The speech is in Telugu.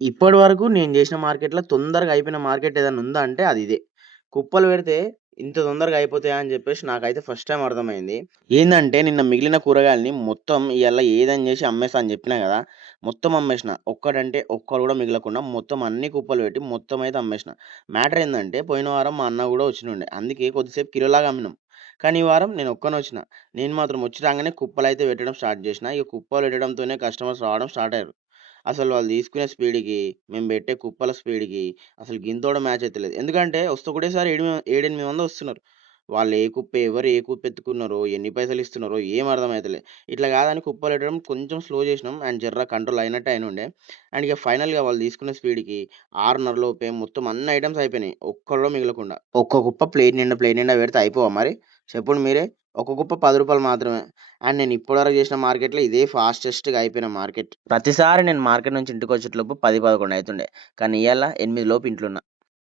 ఇప్పటి వరకు నేను చేసిన మార్కెట్‌లో తొందరగా అయిపోయిన మార్కెట్ ఏదైనా ఉందా అంటే అది ఇదే. కుప్పలు పెడితే ఇంత తొందరగా అయిపోతాయా అని చెప్పేసి నాకైతే ఫస్ట్ టైమ్ అర్థమైంది. ఏందంటే నిన్న మిగిలిన కూరగాయలని మొత్తం ఇయాల ఏదని చేసి అమ్మేస్తా అని చెప్పినా కదా! మొత్తం అమ్మేసిన. ఒక్కడంటే ఒక్కడు కూడా మిగలకుండా మొత్తం అన్ని కుప్పలు పెట్టి మొత్తం అయితే అమ్మేసిన. మ్యాటర్ ఏందంటే పోయిన వారం మా అన్న కూడా వచ్చినుండే. అందుకే కొద్దిసేపు కిలోలాగా అమ్మినాం. కానీ ఈ వారం నేను ఒక్కనే వచ్చిన. నేను మాత్రం వచ్చి రాంగానే కుప్పలైతే పెట్టడం స్టార్ట్ చేసిన. ఇక కుప్పలు పెట్టడంతోనే కస్టమర్స్ రావడం స్టార్ట్ అయ్యారు. అసలు వాళ్ళు తీసుకునే స్పీడ్‌కి, మేము పెట్టే కుప్పల స్పీడ్‌కి అసలు గింత కూడా మ్యాచ్ అయితలేదు. ఎందుకంటే ఒకటేసారి 7, 8 మంది వస్తున్నారు. వాళ్ళు ఎవరు ఏ కుప్ప ఎత్తుకున్నారో, ఎన్ని పైసలు ఇస్తున్నారో ఏం అర్థమైతలే. ఇట్లా కాదని కుప్పలెట్టడం కొంచెం స్లో చేసినాం. అండ్ జర్ర కంట్రోల్ అయినట్టు అయినుండే. అండ్ ఇక ఫైనల్‌గా వాళ్ళు తీసుకునే స్పీడ్‌కి 6:30 లోపే మొత్తం అన్ని ఐటెమ్స్ అయిపోయినాయి. ఒక్కటి కూడా మిగలకుండా. ఒక్క కుప్ప ప్లేట్ నిండా పెడితే అయిపోవా మరి? చెప్పుండి మీరే. ఒక కుప్ప రూ. 10 మాత్రమే. అండ్ నేను ఇప్పటివరకు చేసిన మార్కెట్‌లో ఇదే ఫాస్టెస్ట్‌గా అయిపోయిన మార్కెట్. ప్రతిసారి నేను మార్కెట్ నుంచి ఇంటికొచ్చేటలోపు 10, 11 అయితుండే. కానీ ఇయాల 8 లోపు ఇంట్లో ఉన్నా.